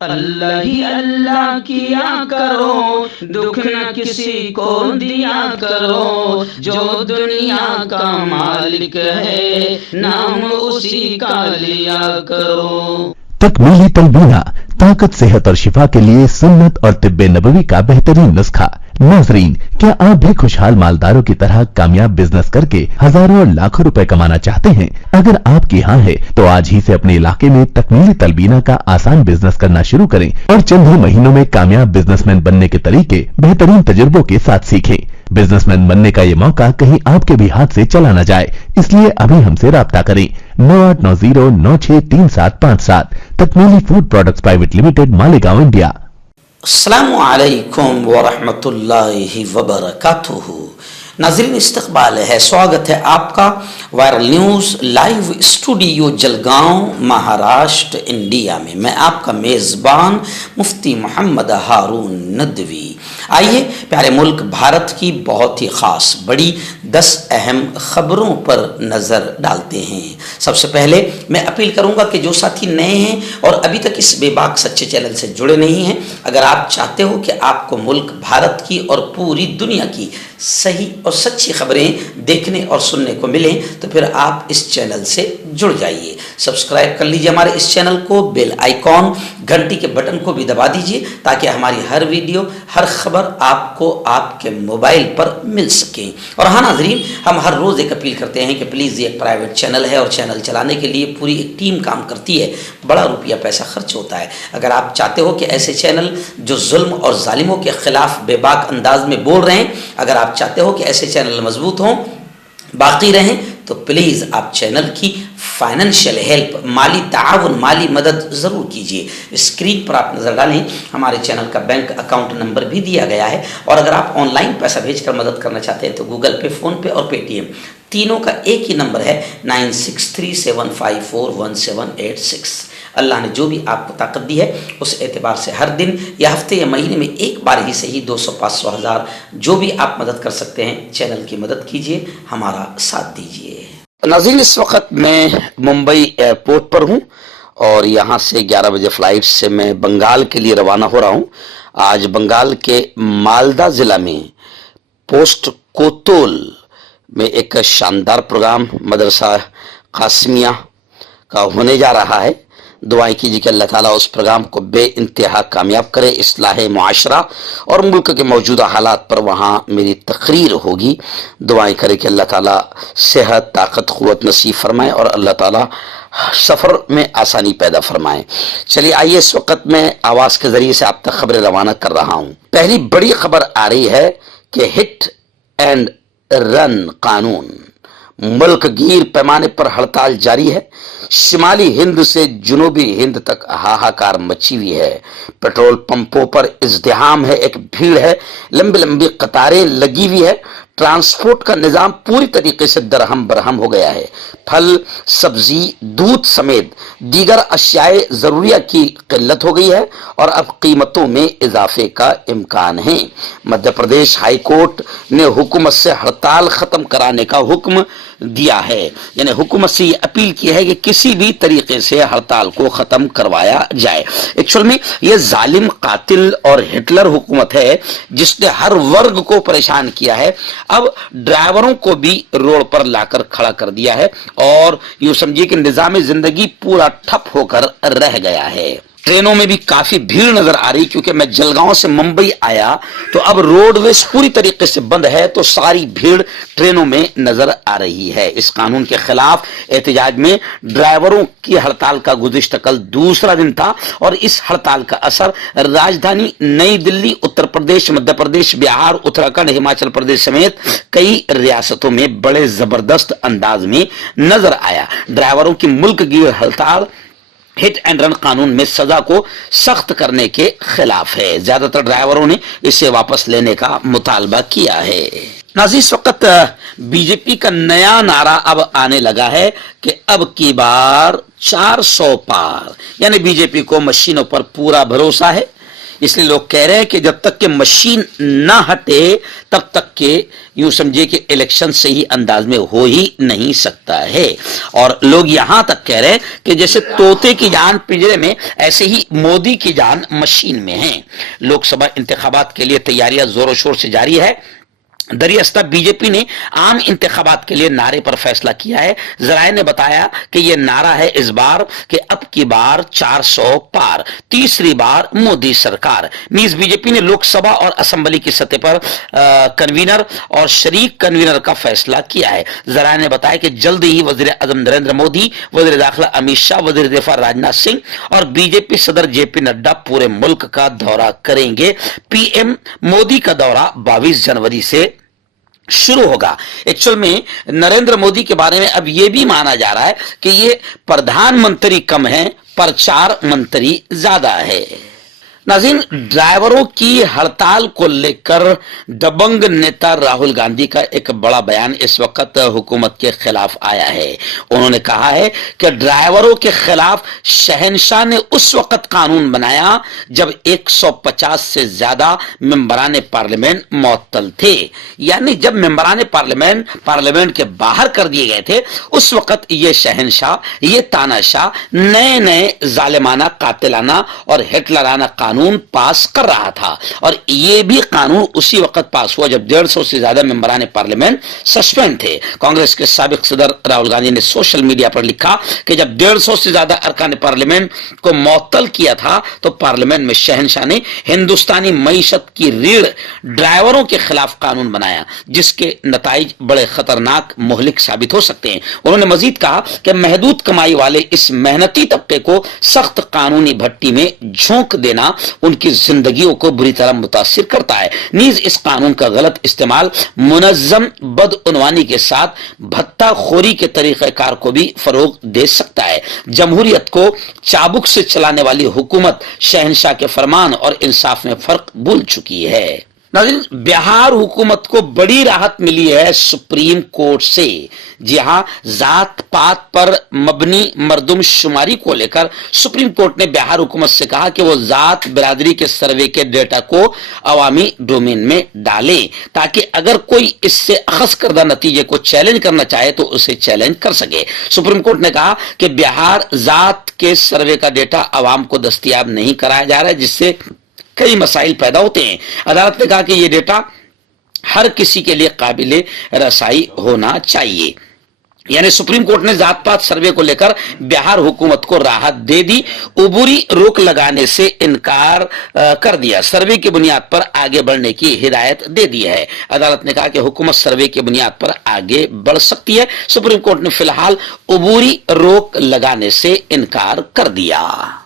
اللہ ہی اللہ کیا کرو، دکھ نہ کسی کو دیا کرو، جو دنیا کا مالک ہے نام اسی کا لیا کرو۔ تکمیلی تلبینہ، طاقت، صحت اور شفا کے لیے سنت اور طب نبوی کا بہترین نسخہ۔ ناظرین، کیا آپ بھی خوشحال مالداروں کی طرح کامیاب بزنس کر کے ہزاروں اور لاکھوں روپے کمانا چاہتے ہیں؟ اگر آپ کی ہاں ہے تو آج ہی سے اپنے علاقے میں تکمیلی تلبینہ کا آسان بزنس کرنا شروع کریں اور چند ہی مہینوں میں کامیاب بزنس مین بننے کے طریقے بہترین تجربوں کے ساتھ سیکھیں۔ بزنس مین بننے کا یہ موقع کہیں آپ کے بھی ہاتھ سے چلا نہ جائے، اس لیے ابھی ہم سے رابطہ کریں۔ 9890963757 Takmili food products private limited, Malegaon, India. السلام علیکم ورحمۃ اللہ وبرکاتہ۔ ناظرین، استقبال ہے، سواگت ہے آپ کا viral news live studio Jalgaon, Maharashtra, India میں۔ میں آپ کا میزبان مفتی محمد ہارون ندوی۔ آئیے پیارے ملک بھارت کی بہت ہی خاص بڑی 10 اہم خبروں پر نظر ڈالتے ہیں۔ سب سے پہلے میں اپیل کروں گا کہ جو ساتھی نئے ہیں اور ابھی تک اس بے باک سچے چینل سے جڑے نہیں ہیں، اگر آپ چاہتے ہو کہ آپ کو ملک بھارت کی اور پوری دنیا کی صحیح اور سچی خبریں دیکھنے اور سننے کو ملیں تو پھر آپ اس چینل سے جڑ جائیے۔ سبسکرائب کر لیجئے ہمارے اس چینل کو، بیل آئیکن گھنٹی کے بٹن کو بھی دبا دیجئے تاکہ ہماری ہر ویڈیو، ہر خبر آپ کو آپ کے موبائل پر مل سکے۔ اور ہاں ناظرین، ہم ہر روز ایک اپیل کرتے ہیں کہ پلیز یہ ایک پرائیویٹ چینل ہے اور چینل چلانے کے لیے پوری ایک ٹیم کام کرتی ہے، بڑا روپیہ پیسہ خرچ ہوتا ہے۔ اگر آپ چاہتے ہو کہ ایسے چینل جو ظلم اور ظالموں کے خلاف بے باک انداز میں بول رہے ہیں، اگر آپ چاہتے ہو کہ ایسے چینل مضبوط ہوں، باقی رہیں، تو پلیز آپ چینل کی فائنینشیل ہیلپ، مالی تعاون، مالی مدد ضرور کیجیے۔ اسکرین پر آپ نظر ڈالیں، ہمارے چینل کا بینک اکاؤنٹ نمبر بھی دیا گیا ہے، اور اگر آپ آن لائن پیسہ بھیج کر مدد کرنا چاہتے ہیں تو گوگل پے، فون پے اور پے ٹی ایم تینوں کا ایک ہی نمبر ہے 9637541786۔ اللہ نے جو بھی آپ کو طاقت دی ہے اس اعتبار سے ہر دن یا ہفتے یا مہینے میں ایک بار ہی صحیح 200، 500، 1000 جو بھی آپ مدد کر سکتے ہیں چینل کی مدد کیجیے، ہمارا ساتھ دیجیے۔ ناظرین، اس وقت میں ممبئی ایئرپورٹ پر ہوں اور یہاں سے 11 بجے فلائٹ سے میں بنگال کے لیے روانہ ہو رہا ہوں۔ آج بنگال کے مالدہ ضلع میں پوسٹ کوتول میں ایک شاندار پروگرام مدرسہ قاسمیہ کا ہونے جا رہا ہے۔ دعائیں کیجیے کہ اللہ تعالیٰ اس پروگرام کو بے انتہا کامیاب کرے۔ اصلاح معاشرہ اور ملک کے موجودہ حالات پر وہاں میری تقریر ہوگی۔ دعائیں کرے کہ اللہ تعالیٰ صحت، طاقت، قوت نصیب فرمائے اور اللہ تعالیٰ سفر میں آسانی پیدا فرمائے۔ چلیے آئیے، اس وقت میں آواز کے ذریعے سے آپ تک خبریں روانہ کر رہا ہوں۔ پہلی بڑی خبر آ رہی ہے کہ ہٹ اینڈ رن قانون، ملک گیر پیمانے پر ہڑتال جاری ہے۔ شمالی ہند سے جنوبی ہند تک ہاہاکار مچی ہوئی ہے۔ پیٹرول پمپوں پر ازدحام ہے، ایک بھیڑ ہے، لمبی لمبی قطاریں لگی ہوئی ہے۔ ٹرانسپورٹ کا نظام پوری طریقے سے درہم برہم ہو گیا ہے۔ پھل، سبزی، دودھ سمیت دیگر اشیاء ضروریہ کی قلت ہو گئی ہے اور اب قیمتوں میں اضافے کا امکان ہے۔ مدھیہ پردیش ہائی کورٹ نے حکومت سے ہڑتال ختم کرانے کا حکم دیا ہے، یعنی حکومت سے یہ اپیل کی ہے کہ کسی بھی طریقے سے ہڑتال کو ختم کروایا جائے۔ ایکچوئل میں یہ ظالم، قاتل اور ہٹلر حکومت ہے جس نے ہر ورگ کو پریشان کیا ہے، اب ڈرائیوروں کو بھی روڈ پر لا کر کھڑا کر دیا ہے اور یوں سمجھیے کہ نظام زندگی پورا ٹھپ ہو کر رہ گیا ہے۔ ٹرینوں میں بھی کافی بھیڑ نظر آ رہی، کیونکہ میں جلگاؤں سے ممبئی آیا تو اب روڈ ویز پوری طریقے سے بند ہے تو ساری بھیڑ ٹرینوں میں نظر آ رہی ہے۔ اس قانون کے خلاف احتجاج میں ڈرائیوروں کی ہڑتال کا گزشتہ کل دوسرا دن تھا اور اس ہڑتال کا اثر راجدھانی نئی دلی، اتر پردیش، مدھیہ پردیش، بہار، اتراکھنڈ، ہماچل پردیش سمیت کئی ریاستوں میں بڑے زبردست انداز میں نظر آیا۔ ڈرائیوروں کی ملک گیر ہڑتال ہٹ اینڈ رن قانون میں سزا کو سخت کرنے کے خلاف ہے۔ زیادہ تر ڈرائیوروں نے اسے واپس لینے کا مطالبہ کیا ہے۔ ناظرین، اس وقت بی جے پی کا نیا نعرہ اب آنے لگا ہے کہ اب کی بار 400 پار، یعنی بی جے پی کو مشینوں پر پورا بھروسہ ہے۔ اس لیے لوگ کہہ رہے ہیں کہ جب تک کہ مشین نہ ہٹے تب تک کہ یوں سمجھے کہ الیکشن صحیح انداز میں ہو ہی نہیں سکتا ہے. اور لوگ یہاں تک کہہ رہے ہیں کہ جیسے طوطے کی جان پنجرے میں ایسے ہی مودی کی جان مشین میں ہے. لوک سبھا انتخابات کے لیے تیاریاں زور و شور سے جاری ہے. دریاستہ بی جے پی نے عام انتخابات کے لیے نعرے پر فیصلہ کیا ہے. ذرائع نے بتایا کہ یہ نعرہ ہے اس بار کہ اب کی بار 400 پار، تیسری بار مودی سرکار. نیز بی جے پی نے لوک سبھا اور اسمبلی کی سطح پر کنوینر اور شریک کنوینر کا فیصلہ کیا ہے. ذرائع نے بتایا کہ جلد ہی وزیر اعظم نریندر مودی، وزیر داخلہ امت شاہ، وزیر دفاع راجناتھ سنگھ اور بی جے پی صدر جے پی نڈا پورے ملک کا دورہ کریں گے. پی ایم مودی کا دورہ 22 جنوری سے شروع ہوگا. ایکچوئل میں نریندر مودی کے بارے میں اب یہ بھی مانا جا رہا ہے کہ یہ پردھان منتری کم ہے، پرچار منتری زیادہ ہے. ناظرین، ڈرائیوروں کی ہڑتال کو لے کر دبنگ نیتا راہل گاندھی کا ایک بڑا بیان اس وقت حکومت کے خلاف آیا ہے. انہوں نے کہا ہے کہ ڈرائیوروں کے خلاف شہنشاہ نے اس وقت قانون بنایا جب 150 سے زیادہ ممبران پارلیمنٹ معطل تھے. یعنی جب ممبران پارلیمنٹ کے باہر کر دیے گئے تھے اس وقت یہ شہنشاہ، یہ تاناشاہ نئے ظالمانہ، قاتلانہ اور ہٹلرانہ قانون پاس کر رہا تھا. اور یہ بھی قانون اسی وقت پاس ہوا جب 150 سے زیادہ ممبران پارلیمنٹ سسپینڈ تھے. کانگریس کے سابق صدر راہل گاندھی نے سوشل میڈیا پر لکھا کہ جب 150 سے زیادہ ارکان پارلیمنٹ کو معطل کیا تھا تو پارلیمنٹ میں شہنشاہ نے ہندوستانی معیشت کی ریڑھ ڈرائیوروں کے خلاف قانون بنایا جس کے نتائج بڑے خطرناک، مہلک ثابت ہو سکتے ہیں. انہوں نے مزید کہا کہ محدود کمائی والے اس محنتی طبقے کو سخت قانونی بھٹی میں جھونک دینا ان کی زندگیوں کو بری طرح متاثر کرتا ہے. نیز اس قانون کا غلط استعمال منظم بدعنوانی کے ساتھ بھتہ خوری کے طریقہ کار کو بھی فروغ دے سکتا ہے. جمہوریت کو چابک سے چلانے والی حکومت شہنشاہ کے فرمان اور انصاف میں فرق بھول چکی ہے. ناظرین، بہار حکومت کو بڑی راحت ملی ہے سپریم کورٹ سے. جی ہاں، ذات پات پر مبنی مردم شماری کو لے کر سپریم کورٹ نے بہار حکومت سے کہا کہ وہ ذات برادری کے سروے کے ڈیٹا کو عوامی ڈومین میں ڈالے تاکہ اگر کوئی اس سے اخذ کردہ نتیجے کو چیلنج کرنا چاہے تو اسے چیلنج کر سکے. سپریم کورٹ نے کہا کہ بہار ذات کے سروے کا ڈیٹا عوام کو دستیاب نہیں کرایا جا رہا ہے جس سے کئی مسائل پیدا ہوتے ہیں. عدالت نے کہا کہ یہ ڈیٹا ہر کسی کے لیے قابل رسائی ہونا چاہیے. یعنی سپریم کورٹ نے ذات پات سروے کو لے کر بہار حکومت کو راحت دے دی، عبوری روک لگانے سے انکار کر دیا، سروے کی بنیاد پر آگے بڑھنے کی ہدایت دے دی ہے. عدالت نے کہا کہ حکومت سروے کی بنیاد پر آگے بڑھ سکتی ہے. سپریم کورٹ نے فی الحال عبوری روک لگانے سے انکار کر دیا.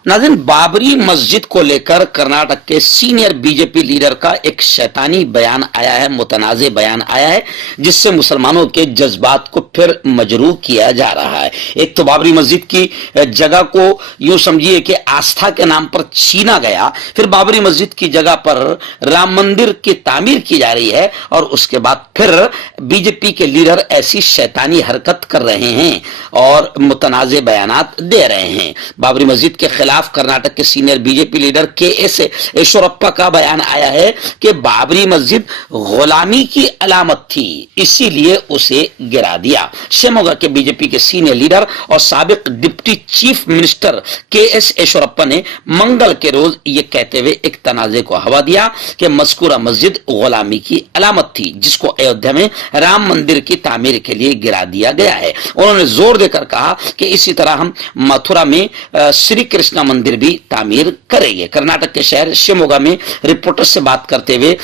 ناظرین، بابری مسجد کو لے کر کرناٹک کے senior B J P leader کا ایک شیطانی بیان آیا ہے، متنازع بیان آیا ہے جس سے مسلمانوں کے جذبات کو پھر مجروح کیا جا رہا ہے. ایک تو بابری مسجد کی جگہ کو یوں سمجھیے کہ آستھا کے نام پر چھینا گیا، پھر بابری مسجد کی جگہ پر رام مندر کی تعمیر کی جا رہی ہے اور اس کے بعد پھر بی جے پی کے لیڈر ایسی شیطانی حرکت کر رہے ہیں اور متنازع بیانات دے رہے ہیں. بابری مسجد کے خلاف کرناٹک کے senior B J P leader کے ایس ایشورپا کا بیان آیا ہے کہ بابری مسجد غلامی کی علامت تھی اسی لیے اسے گرا دیا. شیموگا کے بی جے پی کے سینئر لیڈر اور سابق ڈپٹی چیف منسٹر کے ایس ایشورپا نے منگل کے روز یہ کہتے ہوئے ایک تنازع کو ہوا دیا کہ مذکورہ مسجد غلامی کی علامت تھی جس کو ایودھیا میں رام مندر کی تعمیر کے لیے گرا دیا گیا ہے. انہوں نے زور دے کر کہا کہ اسی طرح ہم متھرا میں سری کرشنا مندر بھی تعمیر کریں گے. کرناٹک کے شہر شیموگا میں رپورٹر سے بات کرتے ہوئے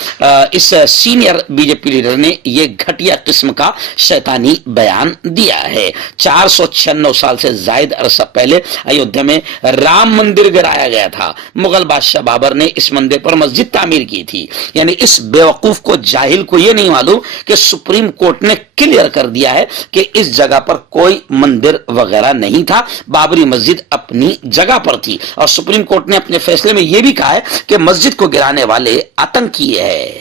اس senior B J P leader نے یہ گھٹیا قسم کا شیطانی بیان دیا ہے. 496 سال سے زائد عرصہ پہلے ایودھیا میں رام مندر گرایا گیا تھا. مغل بادشاہ بابر نے اس مندر پر مسجد تعمیر کی تھی. یعنی اس بیوقوف کو، جاہل کو یہ نہیں معلوم کہ سپریم کورٹ نے کلیئر کر دیا ہے کہ اس جگہ پر کوئی مندر وغیرہ نہیں تھا، بابری مسجد اپنی جگہ پر تھی. اور سپریم کورٹ نے اپنے فیصلے میں یہ بھی کہا ہے کہ مسجد کو گرانے والے آتنکی ہے.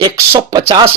150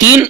3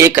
1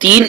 3